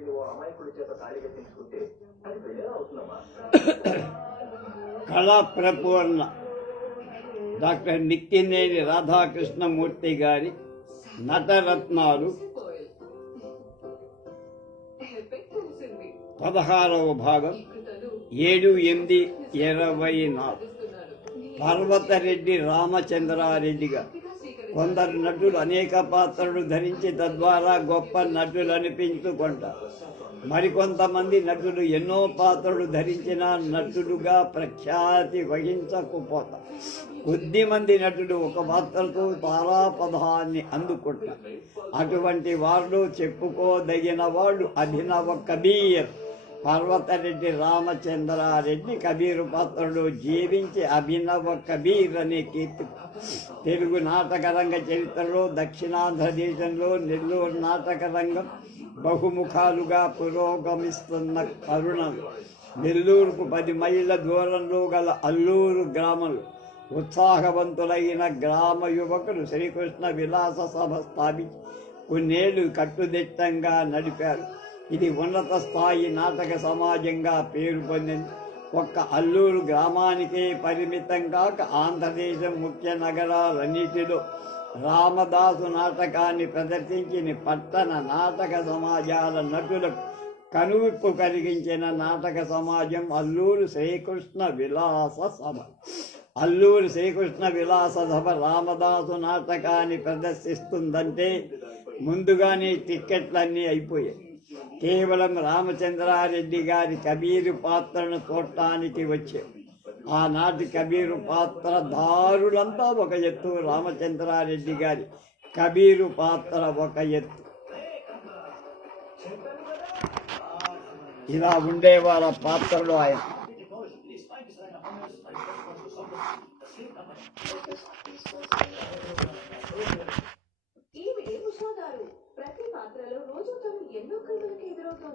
తెలియని అమాయకుడి చేత తాళి కట్టించుకుంటే అది అవుతుందమ్మా. కళా ప్రపూర్ణ డాక్టర్ నిక్కినేని రాధాకృష్ణమూర్తి గారి నటరత్నాలు పదహారవ భాగం ఏడు ఎనిమిది ఇరవై నాలుగు. పర్వతరెడ్డి గారు కొందరు నటులు అనేక పాత్రలు ధరించి తద్వారా గొప్ప నటులు అనిపించుకుంటారు మరికొంతమంది నటులు ఎన్నో పాత్రలు ధరించిన నటులుగా ప్రఖ్యాతి వహించకపోతారు. కొద్ది మంది నటులు ఒక పాత్రతో తారాపదాన్ని అందుకుంటారు. అటువంటి వాళ్ళు చెప్పుకోదగిన వాళ్ళు అభినవ కబీర్. పర్వతరెడ్డి రామచంద్రారెడ్డి కబీరు పాత్రుడు జీవించి అభినవ కబీర్ అనే కీర్తి తెలుగు నాటకరంగ చరిత్రలో దక్షిణాంధ్ర దేశంలో నెల్లూరు నాటకరంగం బహుముఖాలుగా పురోగమిస్తున్న కరుణలు నెల్లూరుకు పది మైళ్ళ దూరంలో గల అల్లూరు గ్రామంలో ఉత్సాహవంతులైన గ్రామ యువకులు శ్రీకృష్ణ విలాస సభ స్థాపించి కొన్నేళ్ళు కట్టుదిట్టంగా నడిపారు. ఇది ఉన్నత స్థాయి నాటక సమాజంగా పేరు పొందింది ఒక్క అల్లూరు గ్రామానికే పరిమితం కాక ఆంధ్రదేశం ముఖ్య నగరాలన్నిటిలో రామదాసు నాటకాన్ని ప్రదర్శించిన పట్టణ నాటక సమాజాల నటులకు కనువిప్పు కలిగించిన నాటక సమాజం అల్లూరు శ్రీకృష్ణ విలాస సభ. అల్లూరు శ్రీకృష్ణ విలాస సభ రామదాసు నాటకాన్ని ప్రదర్శిస్తుందంటే ముందుగానే టిక్కెట్లన్నీ అయిపోయాయి. కేవలం రామచంద్రారెడ్డి గారి కబీరు పాత్రను చూడటానికి వచ్చే. ఆనాటి కబీరు పాత్ర దారులంతా ఒక ఎత్తు. రామచంద్రారెడ్డి గారి కబీరు పాత్ర ఒక ఎత్తు. ఇలా ఉండేవాళ్ళ పాత్రలో ఆయన. ఈవిడే ఉషా గారు ప్రతి పాత్రలో రోజు తను ఎన్నో కథలకు ఎదురవుతోంది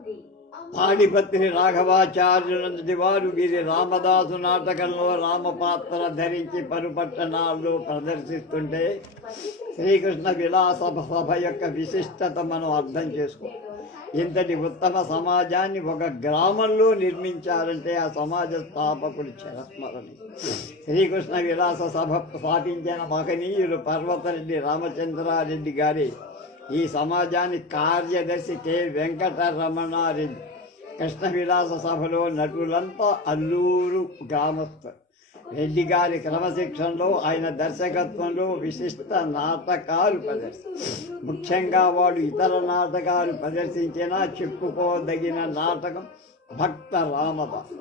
తాడిపత్రి రాఘవాచార్యులంతటి వారు వీరి రామదాసు నాటకంలో రామపాత్ర ధరించి పరుపట్టణాల్లో ప్రదర్శిస్తుంటే శ్రీకృష్ణ విలాస సభ యొక్క విశిష్టత మనం అర్థం చేసుకో. ఇంతటి ఉత్తమ సమాజాన్ని ఒక గ్రామంలో నిర్మించారంటే ఆ సమాజ స్థాపకుడు చిరస్మరణి. శ్రీకృష్ణ విలాస సభ స్థాపించిన మహనీయులు పర్వతరెడ్డి రామచంద్రారెడ్డి గారి ఈ సమాజానికి కార్యదర్శి కె. వెంకటరమణారెడ్డి కృష్ణ విలాస సభలో నటులంతా అల్లూరు గ్రామస్థ. రెడ్డి గారి క్రమశిక్షణలో ఆయన దర్శకత్వంలో విశిష్ట నాటకాలు ప్రదర్శి ముఖ్యంగా వాడు ఇతర నాటకాలు ప్రదర్శించినా చెప్పుకోదగిన నాటకం భక్త రామదాస్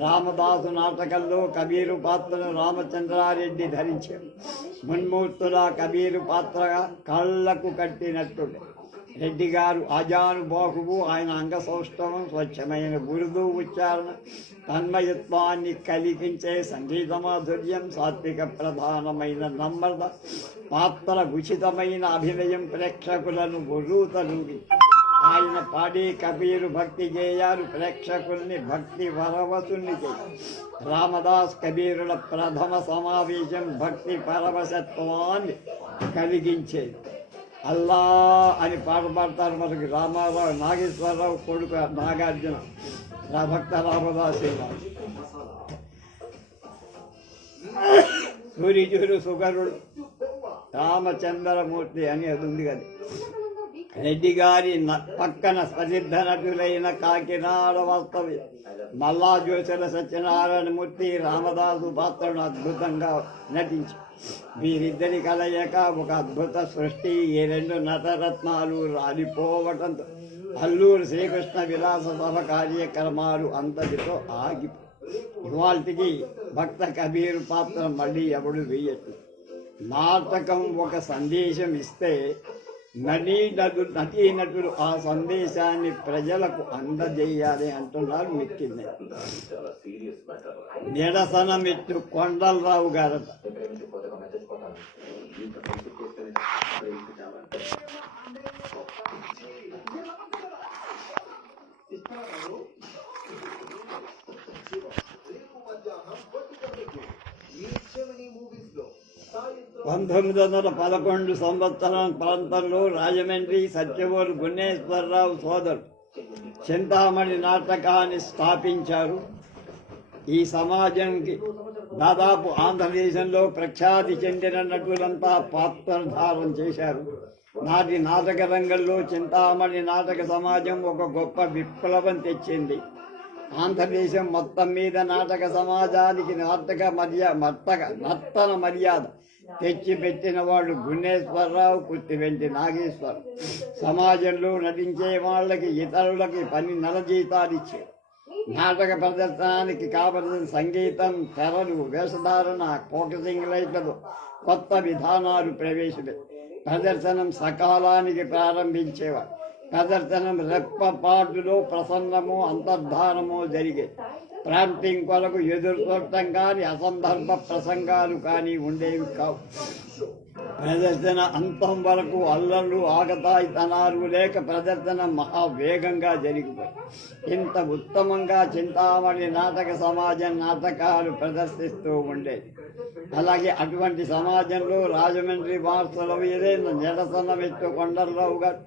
రామదాసు నాటకంలో కబీరు పాత్రను రామచంద్రారెడ్డి ధరించారు మున్మూర్తుల కబీరు పాత్రగా కళ్ళకు కట్టినట్టుండే రెడ్డి గారు అజానుబాహువు ఆయన అంగసౌష్ఠవం స్వచ్ఛమైన గురుదు ఉచ్చారణ తన్మయత్వాన్ని కలిగించే సంగీత మాధుర్యం సాత్విక ప్రధానమైన నమ్రత పాత్ర ఉచితమైన అభినయం ప్రేక్షకులను ఉర్రూతలూగి ఆయన పాడే కబీరు భక్తి గేయాలు ప్రేక్షకుల్ని భక్తి వరవసుల్ని రామదాస్ కబీరుల ప్రథమ సమావేశం భక్తి పరవశత్వాన్ని కలిగించేది. అల్లా అని పాడబడతారు మనకి రామారావు నాగేశ్వరరావు కొడుకు నాగార్జున నా భక్త రామదాస్ సూర్యజుడు సుగరుడు రామచంద్రమూర్తి అని అది ఉంది కదా రెడ్డి గారి న- పక్కన ప్రసిద్ధ నటులైన కాకినాడ వాస్తవి. మల్లా జోసెల సత్యనారాయణమూర్తి రామదాసు పాత్రను అద్భుతంగా నటించి. వీరిద్దరి కలయిక ఒక అద్భుత సృష్టి. ఈ రెండు నటరత్నాలు రాలిపోవటంతో అల్లూరు శ్రీకృష్ణ విలాస సభ కార్యక్రమాలు అంతటితో ఆగి ఇవాళకి భక్త కబీర్ పాత్ర మళ్ళీ ఎవడు వేయట్లేదు. నాటకం ఒక సందేశం ఇస్తే నటీనటు నటీ నటులు ఆ సందేశాన్ని ప్రజలకు అందజేయాలి అంటున్నారు మిక్కింది. నిరసన మిత్రు కొండలరావు గారట మెచ్చపోతాను ఇంత ఫ్రెండ్షిప్ చేసుకొని ప్రేమించాలంటే పంతొమ్మిది వందల పదకొండు సంవత్సరం ప్రాంతంలో రాజమండ్రి సత్యవోలు గున్నేశ్వరరావు సోదరు చింతామణి నాటకాన్ని స్థాపించారు. ఈ సమాజంకి దాదాపు ఆంధ్రదేశంలో ప్రఖ్యాతి చెందిన నటులంతా పాత్రధారం చేశారు. నాటి నాటక రంగంలో చింతామణి నాటక సమాజం ఒక గొప్ప విప్లవం తెచ్చింది. ఆంధ్రదేశం మొత్తం మీద నాటక సమాజానికి నాటక మర్యాద మర్తక నర్తన మర్యాద తెచ్చిపెట్టిన వాళ్ళు గున్నేశ్వరరావు కుత్తివెంటి నాగేశ్వర్ సమాజంలో నటించే వాళ్ళకి ఇతరులకి పని నెల జీతాలు ఇచ్చారు. నాటక ప్రదర్శనానికి కావలసిన సంగీతం తెరలు వేషధారణ ఫోకసింగ్ లైట్లతో కొత్త విధానాలు ప్రవేశపెట్టి ప్రదర్శనం సకాలానికి ప్రారంభించేవారు. ప్రదర్శనం రెప్పపాటులో ప్రసన్నము అంతర్ధానము జరిగే ప్రాంప్టింగ్ కొరకు ఎదురు చూడటం కానీ అసందర్భ ప్రసంగాలు కానీ ఉండేవి కావు. ప్రదర్శన అంతం వరకు అల్లర్లు ఆగతాయితనాలు లేక ప్రదర్శన మహావేగంగా జరిగిపోయి ఇంత ఉత్తమంగా చింతామణి నాటక సమాజం నాటకాలు ప్రదర్శిస్తూ ఉండేది. అలాగే అటువంటి సమాజంలో రాజమండ్రి వార్తల ఏదైనా నిరసన వెత్తు కొండలరావు గారు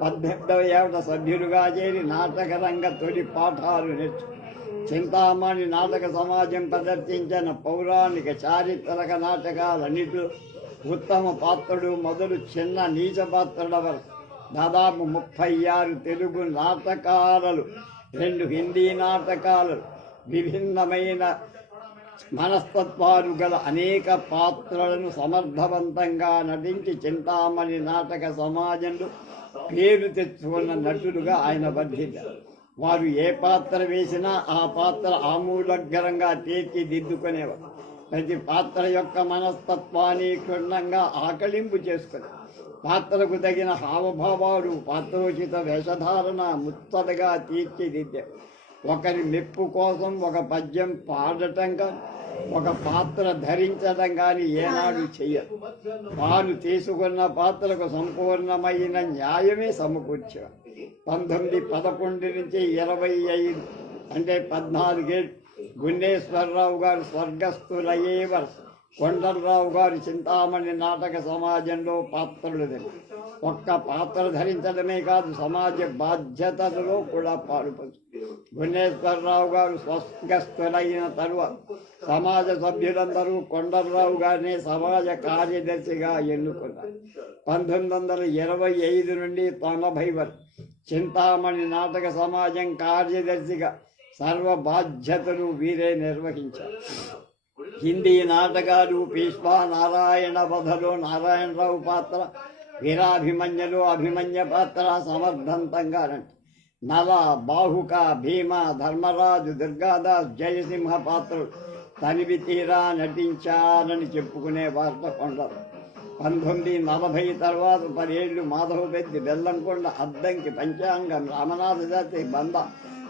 పద్దెనిమిదవ ఏట సభ్యులుగా చేరి నాటక రంగ తొలి పాఠాలు నేర్చుకు చింతామణి నాటక సమాజం ప్రదర్శించిన పౌరాణిక చారిత్రక నాటకాలన్నిటిలో ఉత్తమ పాత్రుడు మొదలు చిన్న నీచ పాత్రల వరకు దాదాపు ముప్పై ఆరు తెలుగు నాటకాలు రెండు హిందీ నాటకాలు విభిన్నమైన మనస్తత్వాలు గల అనేక పాత్రలను సమర్థవంతంగా నటించి చింతామణి నాటక సమాజంలో పేరు తెచ్చుకున్న నటులుగా ఆయన వర్ధిల్లారు. వారు ఏ పాత్ర వేసినా ఆ పాత్ర ఆమూలగ్గరంగా తీర్చిదిద్దుకునేవారు. ప్రతి పాత్ర యొక్క మనస్తత్వాన్ని క్షుణ్ణంగా ఆకలింపు చేసుకుని పాత్రకు తగిన హావభావాలు పాత్రోచిత వేషధారణ ముత్తదగా తీర్చిదిద్దారు ఒకరి మెప్పు కోసం ఒక పద్యం పాడటం కానీ ఒక పాత్ర ధరించడం కానీ ఏనాడు చెయ్యరు తాను తీసుకున్న పాత్రకు సంపూర్ణమైన న్యాయమే సమకూర్చారు పంతొమ్మిది పదకొండు నుంచి ఇరవై ఐదు అంటే పద్నాలుగేళ్ళు గున్నేశ్వరరావు గారు స్వర్గస్థులయ్యే వరుస. కొండలరావు గారు చింతామణి నాటక సమాజంలో పాత్రలు ఒక్క పాత్ర ధరించడమే కాదు సమాజ బాధ్యతలలో కూడా పాల్పంచు గుణేశ్వరరావు గారు స్వర్గస్థులైన తరువాత సమాజ సభ్యులందరూ కొండలరావు గారిని సమాజ కార్యదర్శిగా ఎన్నుకున్నారు. పంతొమ్మిది వందల ఇరవై ఐదు నుండి తొంభై వరకు చింతామణి నాటక సమాజం కార్యదర్శిగా సర్వ బాధ్యతలు వీరే నిర్వహించారు. హిందీ నాటకాలు పీష్వా నారాయణ వధలో నారాయణరావు పాత్ర వీరాభిమన్యులు అభిమన్య పాత్ర సమర్థంతంగా నటి నల బాహుక భీమ ధర్మరాజు దుర్గాదాస్ జయసింహ పాత్రలు తనివి తీరా నటించారని చెప్పుకునే వార్త కొండరు పంతొమ్మిది నలభై తర్వాత పదేళ్ళు మాధవపెద్ది బెల్లంకొండ అద్దంకి పంచాంగం రామనాథ జాతి బంద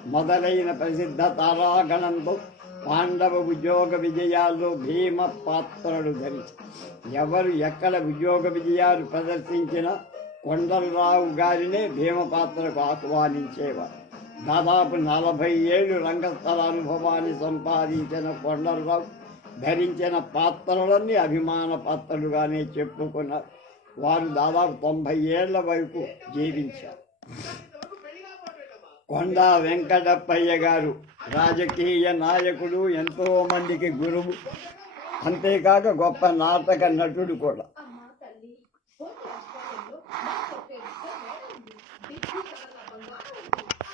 మొదలైన ప్రసిద్ధ తారాగణంతో పాండవ ఉద్యోగ విజయాల్లో భీమ పాత్రలు ధరించి. ఎవరు ఎక్కడ ఉద్యోగ విజయాలు ప్రదర్శించినా కొండలరావు గారినే భీమ పాత్రకు ఆహ్వానించేవారు. దాదాపు నలభై ఏళ్ళు రంగస్థల అనుభవాన్ని సంపాదించిన కొండలరావు ధరించిన పాత్రలన్నీ అభిమాన పాత్రలుగానే చెప్పుకున్నారు. వారు దాదాపు తొంభై ఏళ్ళ వరకు జీవించారు. కొండ వెంకటప్పయ్య గారు రాజకీయ నాయకుడు ఎంతో మందికి గురువు అంతేకాక గొప్ప నాటక నటుడు కూడా అమ్మా తల్లి పోటీ రాష్ట్రాల్లో నా చెప్పే విద్య బంగారం నా పాత బాగోదని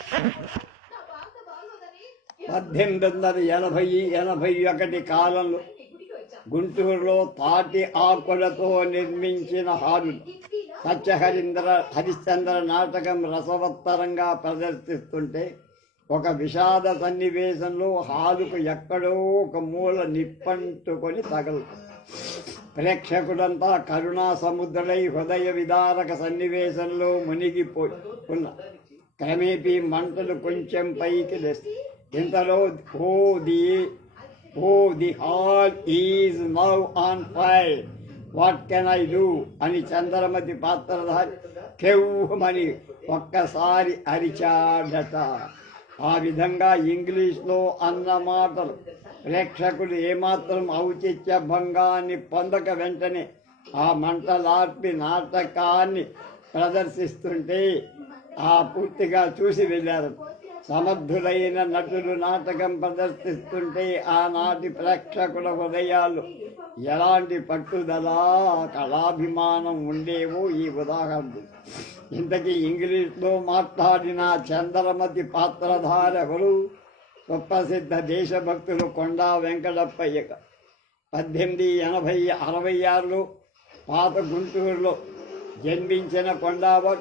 పద్దెనిమిది వందల ఎనభై ఎనభై ఒకటి కాలంలో గుంటూరులో తాటి ఆకులతో నిర్మించిన హాలు సత్యహరీంద్ర హరిశ్చంద్ర నాటకం రసవత్తరంగా ప్రదర్శిస్తుంటే ఒక విషాద సన్నివేశంలో హాలుకు ఎక్కడో ఒక మూల నిప్పంటుకొని తగలు ప్రేక్షకుడంతా కరుణా సముద్రులై హృదయ విదారక సన్నివేశంలో మునిగిపోయి ఉన్న క్రమేపీ మంటలు కొంచెం పైకి లేస్తాయి ఇంతలో ఓ the oh the hall is now on fire. What can I do? అని చంద్రమతి పాత్రధారి కెవ్వమని ఒక్కసారి అరిచాడట. ఆ విధంగా ఇంగ్లీష్లో అన్న మాటలు ప్రేక్షకులు ఏమాత్రం ఔచిత్య భంగాన్ని పొందక వెంటనే ఆ మంటలార్పి నాటకాన్ని ప్రదర్శిస్తుంటే ఆ పూర్తిగా చూసి వెళ్ళారు. సమర్థులైన నటులు నాటకం ప్రదర్శిస్తుంటే ఆనాటి ప్రేక్షకుల హృదయాలు ఎలాంటి పట్టుదల కళాభిమానం ఉండేవో ఈ ఉదాహరణ ఇంతకీ ఇంగ్లీష్లో మాట్లాడిన చంద్రమతి పాత్రధారకులు సుప్రసిద్ధ దేశభక్తులు కొండా వెంకటప్పయ్య. పద్దెనిమిది ఎనభై అరవై ఆరులో పాత గుంటూరులో జన్మించిన కొండావర్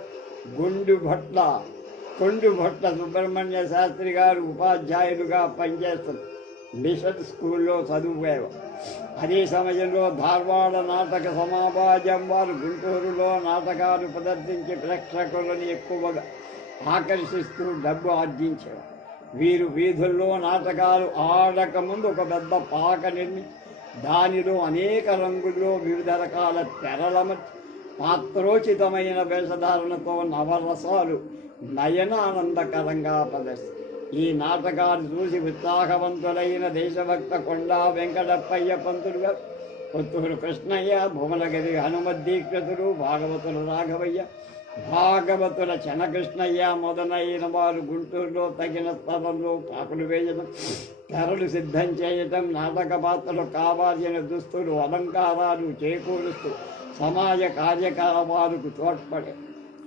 గుండు భట్ల కొండు భట్ల సుబ్రహ్మణ్య శాస్త్రి గారు ఉపాధ్యాయులుగా పనిచేస్తారు మిషన్ స్కూల్లో చదువుకోవాలి అదే సమయంలో ధార్వాడ నాటక సమాజం వారు గుంటూరులో నాటకాలు ప్రదర్శించి ప్రేక్షకులను ఎక్కువగా ఆకర్షిస్తూ డబ్బు ఆర్జించారు వీరు వీధుల్లో నాటకాలు ఆడక ముందు ఒక పెద్ద పాక నిర్మించి దానిలో అనేక రంగుల్లో వివిధ రకాల తెరలమర్చి పాత్రోచితమైన వేషధారణతో నవరసాలు నయనానందకరంగా ప్రదర్శి. ఈ నాటకాలు చూసి ఉత్సాహవంతులైన దేశభక్త కొండా వెంకటప్పయ్య పంతులు గారు కొత్తూరు కృష్ణయ్య భువనగిరి హనుమద్దీక్షతులు భాగవతులు రాఘవయ్య భాగవతుల చెనకృష్ణయ్య మొదలైన వారు గుంటూరులో తగిన స్థలంలో పాకులు వేయడం తెరలు సిద్ధం చేయటం నాటక పాత్రలు కావాల్సిన దుస్తులు అలంకారాలు చేకూరుస్తూ సమాజ కార్యకలాపాలకు తోడ్పడే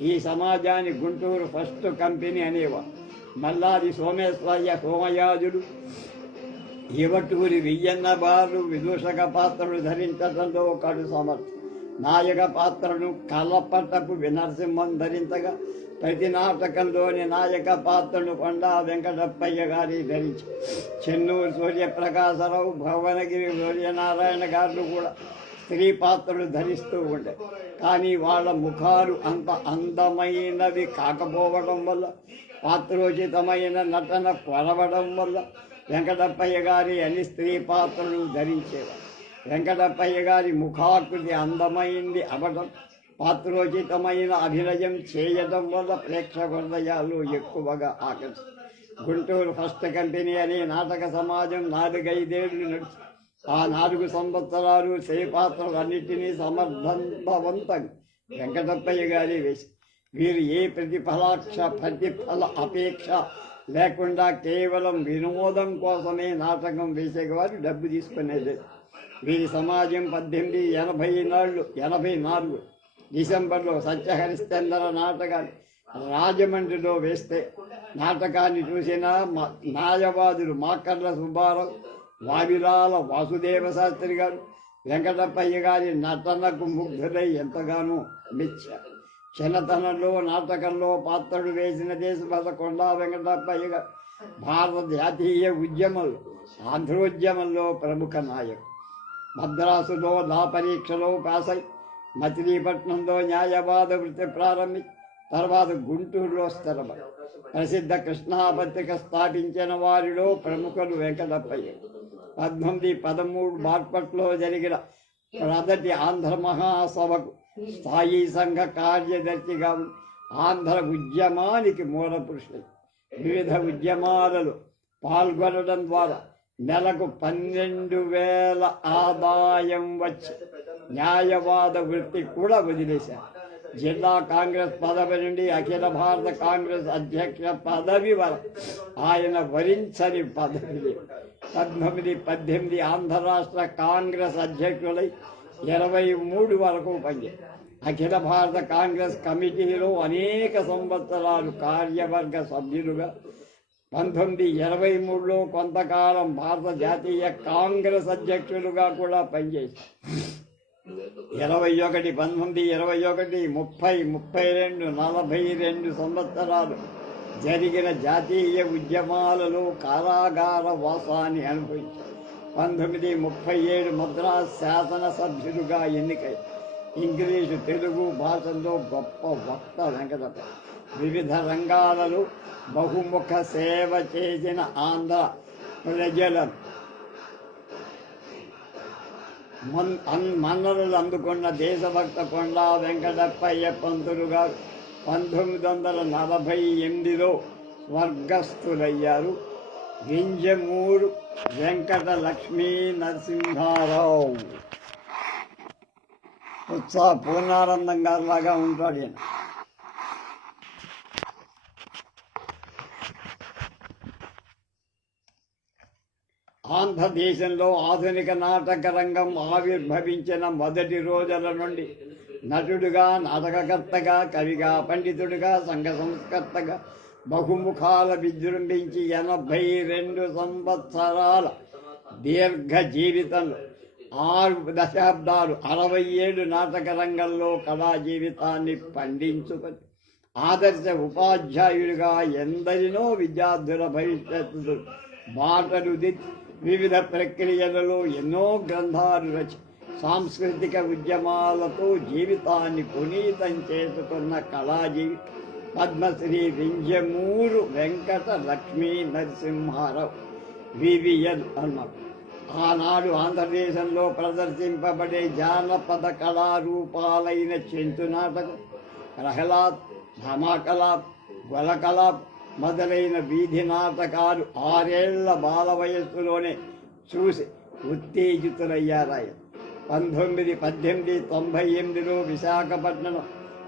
ఈ సమాజాన్ని గుంటూరు ఫస్ట్ కంపెనీ అనేవారు. మల్లాది సోమేశ్వరయ్య సోమయాజుడు ఇవటూరి వియ్యన్న బారు విదూషక పాత్రలు ధరించడంలో ఒకడు సమర్థం నాయక పాత్రను కలపటకు వినరసింహం ధరించగా ప్రతి నాటకంలోని నాయక పాత్రను కొండా వెంకటప్పయ్య గారి ధరించి. చెన్నూరు సూర్యప్రకాశరావు భువనగిరి సూర్యనారాయణ గారు కూడా స్త్రీ పాత్రలు ధరిస్తూ ఉండే. కానీ వాళ్ళ ముఖాలు అంత అందమైనవి కాకపోవడం వల్ల పాత్రోచితమైన నటన కొరవడం వల్ల వెంకటప్పయ్య గారి అన్ని స్త్రీ పాత్రలు ధరించేవారు. వెంకటప్పయ్య గారి ముఖాకృతి అందమైంది. అవడం పాత్రోచితమైన అభినయం చేయడం వల్ల ప్రేక్షక హృదయాలు ఎక్కువగా ఆకర్షి గుంటూరు ఫస్ట్ కంపెనీ అనే నాటక సమాజం నాలుగైదేళ్ళు నడిచి ఆ నాలుగు సంవత్సరాలు స్త్రీ పాత్రలన్నిటినీ వెంకటప్పయ్య గారి వేసి. వీరు ఏ ప్రతిఫలాక్ష ప్రతిఫల అపేక్ష లేకుండా కేవలం వినోదం కోసమే నాటకం వేసేవారు డబ్బు తీసుకునేది. వీరి సమాజం పద్దెనిమిది ఎనభై నాళ్ళు ఎనభై నాలుగు డిసెంబర్లో సత్యహరిశ్చంద్ర నాటకాన్ని రాజమండ్రిలో వేస్తే నాటకాన్ని చూసిన న్యాయవాదులు మాకర్ల సుబ్బారావు వావిలాల వాసుదేవ శాస్త్రి గారు వెంకటప్పయ్య గారి నటనకు ముగ్ధులై ఎంతగానో మెచ్చారు చిన్నతనంలో నాటకంలో పాత్రలు వేసిన దేశభద కొండా వెంకటప్పయ్య గారు భారత జాతీయ ఉద్యమంలో ఆంధ్రోద్యమంలో ప్రముఖ నాయకుడు. మద్రాసులో లా పరీక్షలో పాస్ అయి మచిలీపట్నంలో న్యాయవాద వృత్తి ప్రారంభి తర్వాత గుంటూరులో స్థిరపడి. ప్రసిద్ధ కృష్ణాపత్రిక స్థాపించిన వారిలో ప్రముఖులు వెంకటప్పయ్య. పద్నాలుగు పదమూడు బార్పట్లో జరిగిన మొదటి ఆంధ్ర మహాసభకు స్థాయి సంఘ కార్యదర్శిగా ఆంధ్ర ఉద్యమానికి మూల పురుషుడు వివిధ ఉద్యమాలలో పాల్గొనడం ద్వారా నెలకు పన్నెండు వేల ఆదాయం వచ్చి న్యాయవాద వృత్తి కూడా వదిలేశారు. జిల్లా కాంగ్రెస్ పదవి నుండి అఖిల భారత కాంగ్రెస్ అధ్యక్ష పదవి వరకు ఆయన వరించని పదవి పంతొమ్మిది పద్దెనిమిది ఆంధ్ర రాష్ట్ర కాంగ్రెస్ అధ్యక్షులై ఇరవై మూడు వరకు పనిచేశారు. అఖిల భారత కాంగ్రెస్ కమిటీలో అనేక సంవత్సరాలు కార్యవర్గ సభ్యులుగా పంతొమ్మిది ఇరవై మూడులో కొంతకాలం భారత జాతీయ కాంగ్రెస్ అధ్యక్షులుగా కూడా పనిచేశారు. ఇరవై ఒకటి పంతొమ్మిది ఇరవై ఒకటి ముప్పై ముప్పై రెండు నలభై రెండు సంవత్సరాలు జరిగిన జాతీయ ఉద్యమాలలో కారాగార వాసాన్ని అనుభవించారు. పంతొమ్మిది ముప్పై ఏడు మద్రాస్ శాసనసభ్యులుగా ఎన్నికై ఇంగ్లీషు తెలుగు భాషల్లో గొప్ప వక్త వెంకటప్ప. వివిధ రంగాలలో బహుముఖ సేవ చేసిన ఆంధ్ర ప్రజలను మన్ అన్- మన్ననలు అందుకున్న దేశభక్త కొండా వెంకటప్పయ్య పంతులు గారు పంతొమ్మిది వందల నలభై ఎనిమిదిలో స్వర్గస్థులయ్యారు. వింజమూరు వెంకట లక్ష్మీ నరసింహారావు. ఉత్సాహ పూర్ణానందం గారు లాగా ఉంటాడు ఈయన. ఆంధ్రదేశంలో ఆధునిక నాటక రంగం ఆవిర్భవించిన మొదటి రోజుల నుండి నటుడుగా నాటకకర్తగా కవిగా పండితుడిగా సంఘ సంస్కర్తగా బహుముఖాల విజృంభించి ఎనభై రెండు సంవత్సరాల దీర్ఘ జీవితంలో ఆరు దశాబ్దాలు అరవై ఏడు నాటక రంగంలో కళా జీవితాన్ని పండించుకొని ఆదర్శ ఉపాధ్యాయుడిగా ఎందరినో విద్యార్థుల భవిష్యత్తు బాటలు దిద్ది వివిధ ప్రక్రియలలో ఎన్నో గ్రంథాలు రచి సాంస్కృతిక ఉద్యమాలతో జీవితాన్ని పునీతం చేసుకున్న కళాజీవి పద్మశ్రీ వింజమూరు వెంకట లక్ష్మీ నరసింహారావు వివిఎల్ అన్నారు ఆనాడు ఆంధ్రదేశంలో ప్రదర్శింపబడే జానపద కళారూపాలైన చెంచు నాటకం ప్రహ్లాద్ ధమాకలాప్ గొలకలాప్ మొదలైన వీధి నాటకాలు ఆరేళ్ళ బాల వయస్సులోనే చూసి ఉత్తేజితులయ్యారాయ. పంతొమ్మిది పద్దెనిమిది తొంభై ఎనిమిదిలో విశాఖపట్నం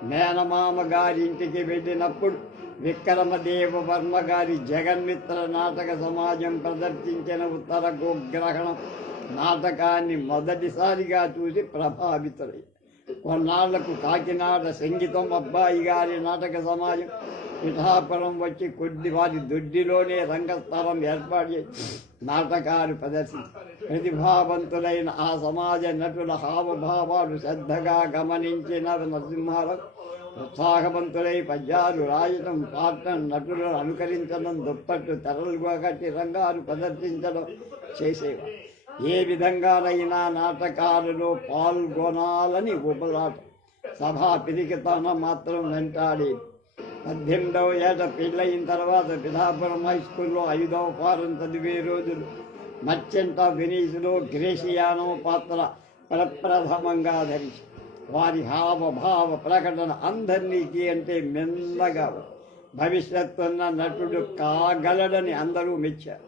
మేనమామ గారింటికి వెళ్ళినప్పుడు విక్రమదేవ వర్మ గారి జగన్మిత్ర నాటక సమాజం ప్రదర్శించిన ఉత్తర గోగ్రహణం నాటకాన్ని మొదటిసారిగా చూసి ప్రభావితులై కొన్నాళ్ళకు కాకినాడ సంగీతం అబ్బాయి గారి నాటక సమాజం పిఠాపురం వచ్చి కొద్ది వారి దొడ్డిలోనే రంగస్థలం ఏర్పాటు చేసి నాటకాలు ప్రదర్శించి ప్రతిభావంతులైన ఆ సమాజ నటుల హావభావాలు శ్రద్ధగా గమనించిన నరసింహారావు. ఉత్సాహవంతులై పద్యాలు రాయటం పాడటం నటులను అనుకరించడం దుప్పట్లు తెరలుగా కట్టి రంగాలు ప్రదర్శించడం చేసేవారు. ఏ విధంగానైనా నాటకాలలో పాల్గొనాలని ఉపలాట సభా పిరికితనం మాత్రం వెంటాడేది పద్దెనిమిదవ ఏట పెళ్ళయిన తర్వాత పిఠాపురం హై స్కూల్లో ఐదవ ఫారం చదివే రోజులు. మర్చెంట్ ఆఫ్ వెనీస్లో గ్రేషియానో పాత్ర ప్రప్రథమంగా ధరించి వారి హావభావ ప్రకటన అందరినీకి అంటే మెల్లగా భవిష్యత్తున్న నటుడు కాగలడని అందరూ మెచ్చారు.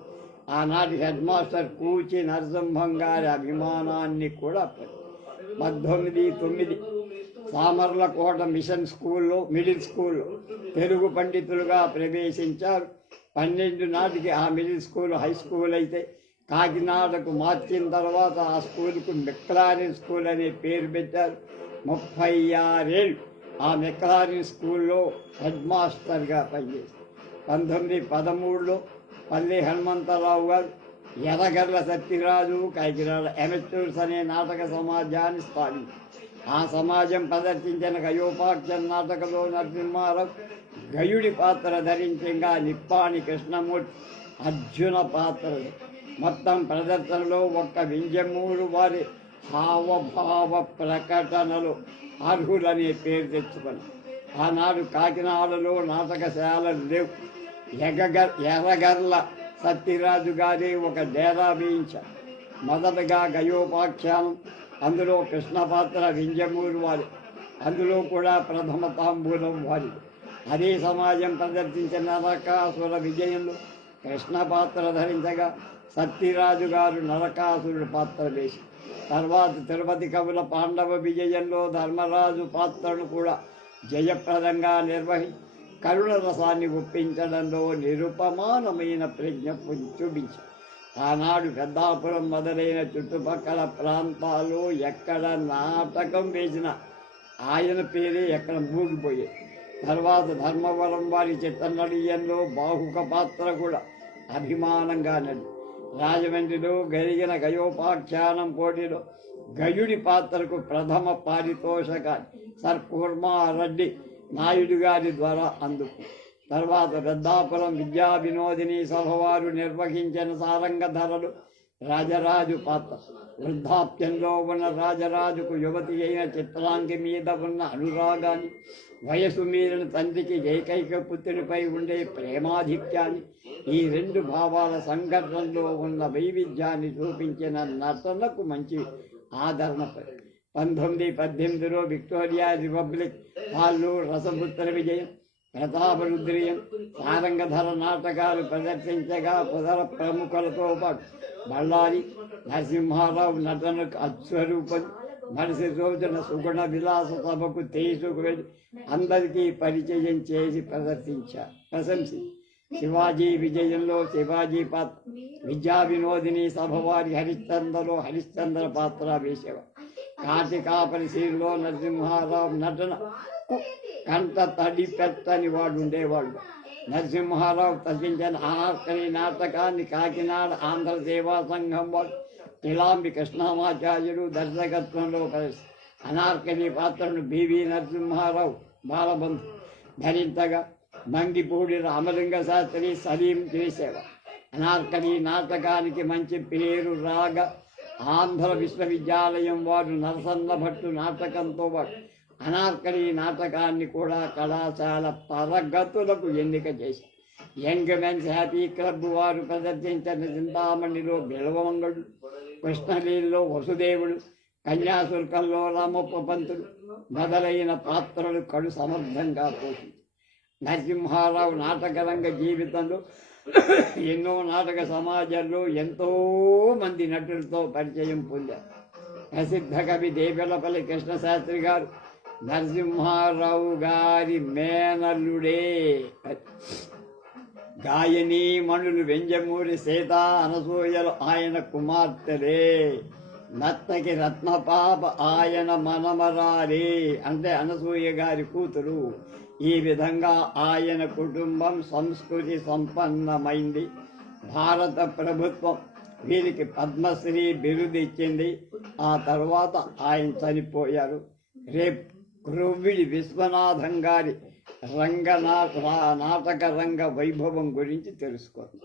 ఆనాటి హెడ్ మాస్టర్ కూచి నరసింహం గారి అభిమానాన్ని కూడా పద్దెనిమిది తొమ్మిది సామర్లకోట మిషన్ స్కూల్లో మిడిల్ స్కూల్. తెలుగు పండితులుగా ప్రవేశించారు. పన్నెండు నాటికి ఆ మిడిల్ స్కూల్ హై స్కూల్ అయితే కాకినాడకు మార్చిన తర్వాత ఆ స్కూల్కు మెక్లారిన్ స్కూల్ అనే పేరు పెట్టారు. ముప్పై ఆరేళ్ళు ఆ మెక్లారిన్ స్కూల్లో హెడ్ మాస్టర్గా పనిచేశారు. పంతొమ్మిది పదమూడులో పల్లి హనుమంతరావు గారు ఎర్రగర్ల సత్యరాజు కాకినాడ ఎమెచ్యూర్స్ అనే నాటక సమాజాన్ని స్థాపించారు. ఆ సమాజం ప్రదర్శించిన గయోపాఖ్యం నాటకలో నరసింహారావు గయుడి పాత్ర ధరించగా నిప్పాని కృష్ణమూర్తి అర్జున పాత్రలు. మొత్తం ప్రదర్శనలో ఒక్క వింజమూరు వారి హావభావ ప్రకటనలు అర్హులనే పేరు తెచ్చుకొని. ఆనాడు కాకినాడలో నాటకశాలలు లేవు. ఎగగ ఎర్రగర్ల సత్యరాజు గారి ఒక డేరా వేయించారు. మొదటగా గయోపాఖ్యానం అందులో కృష్ణపాత్ర వింజమూరు వారి. అందులో కూడా ప్రథమ తాంబూలం వారి. అదే సమాజం ప్రదర్శించిన నరకాసుర విజయంలో కృష్ణ పాత్ర ధరించగా సత్యరాజు గారు నరకాసురుడు పాత్ర వేసి తర్వాత తిరుపతి కవుల పాండవ విజయంలో ధర్మరాజు పాత్రను కూడా జయప్రదంగా నిర్వహించి కరుణ రసాన్ని ఒప్పించడంలో నిరుపమానమైన ప్రజ్ఞ చూపించారు ఆనాడు పెద్దాపురం మొదలైన చుట్టుపక్కల ప్రాంతాలు ఎక్కడ నాటకం వేసిన ఆయన పేరే ఎక్కడ మూగిపోయాయి తర్వాత ధర్మవరం వారి చిత్తనడియంలో బాహుక పాత్ర కూడా అభిమానంగా నడి. రాజమండ్రిలో గరిగిన గయోపాఖ్యానం పోటీలో గయుడి పాత్రకు ప్రథమ పారితోషకాన్ని సర్ కుర్మారెడ్డి నాయుడు గారి ద్వారా అందుకు. తర్వాత పెద్దాపురం విద్యా వినోదిని సభవారు నిర్వహించిన సారంగ ధరలు రాజరాజు పాత్ర. వృద్ధాప్యంలో ఉన్న రాజరాజుకు యువతి అయిన చిత్రాంగి మీద ఉన్న అనురాగాన్ని వయసు మీరిన తండ్రికి ఏకైక పుత్రునిపై ఉండే ప్రేమాధిక్యాన్ని ఈ రెండు భావాల సంఘటనలో ఉన్న వైవిధ్యాన్ని చూపించిన నటనకు మంచి ఆదరణ పంతొమ్మిది పద్దెనిమిదిలో విక్టోరియా రిపబ్లిక్ వాళ్ళు రసపుత్ర విజయం ప్రతాపరుద్రియం సారంగధర నాటకాలు ప్రదర్శించగా పుదర ప్రముఖులతో పాటు బళ్ళారి నరసింహారావు నటనకు అస్వరూపం మనిషి రోజున సుగుణ విలాస సభకు తీసుకువెళ్ళి అందరికీ పరిచయం చేసి ప్రదర్శించారు ప్రశంసి. శివాజీ విజయంలో శివాజీ పాత్ర విద్యా వినోదిని సభవారి హరిశ్చంద్రలో హరిశ్చంద్ర పాత్ర వేసేవారు కాటికాపరి నరసింహారావు నటన కంట తడి పెట్టని వాడు ఉండేవాడు. నరసింహారావు రచించిన ఆర్కని నాటకాన్ని కాకినాడ ఆంధ్ర సేవా సంఘం వాడు నిలాంబి కృష్ణమాచార్యుడు దర్శకత్వంలో కలిసి అనార్కలి పాత్రను బివి నరసింహారావు బాలబంధు ధరించగా మంగిపూడి రామలింగ శాస్త్రి సలీం చేసేవారు అనార్కలి నాటకానికి మంచి పేరు రాగా ఆంధ్ర విశ్వవిద్యాలయం వారు నరసన్న భట్టు నాటకంతో వాడు అనార్కలి నాటకాన్ని కూడా కళాశాల పరగతులకు ఎన్నిక చేశారు. యంగ్ మెన్స్ హ్యాపీ క్లబ్ వారు ప్రదర్శించిన చింతామణిలో బిలవమంగళుడు కృష్ణలీలలో వసుదేవుడు కన్యాశుల్కంలో రామప్ప పంతులు మొదలైన పాత్రలు కడు సమర్థంగా పోషించారు. నరసింహారావు నాటకరంగ జీవితంలో ఎన్నో నాటక సమాజంలో ఎంతో మంది నటులతో పరిచయం పొందారు. ప్రసిద్ధ కవి దేవెలపల్లి కృష్ణశాస్త్రి గారు నరసింహారావు గారి మేనల్లుడే. గాయని మణులు వెంజమూరి సీత అనసూయలు ఆయన కుమార్తెలే. నత్తకి రత్నపాప ఆయన మనమరాలే అంటే అనసూయ గారి కూతురు. ఈ విధంగా ఆయన కుటుంబం సంస్కృతి సంపన్నమైంది. భారత ప్రభుత్వం వీరికి పద్మశ్రీ బిరుదు ఇచ్చింది ఆ తర్వాత ఆయన చనిపోయారు. రేపు క్రొవ్విడి విశ్వనాథం గారి రంగనా నాటక రంగ వైభవం గురించి తెలుసుకోండి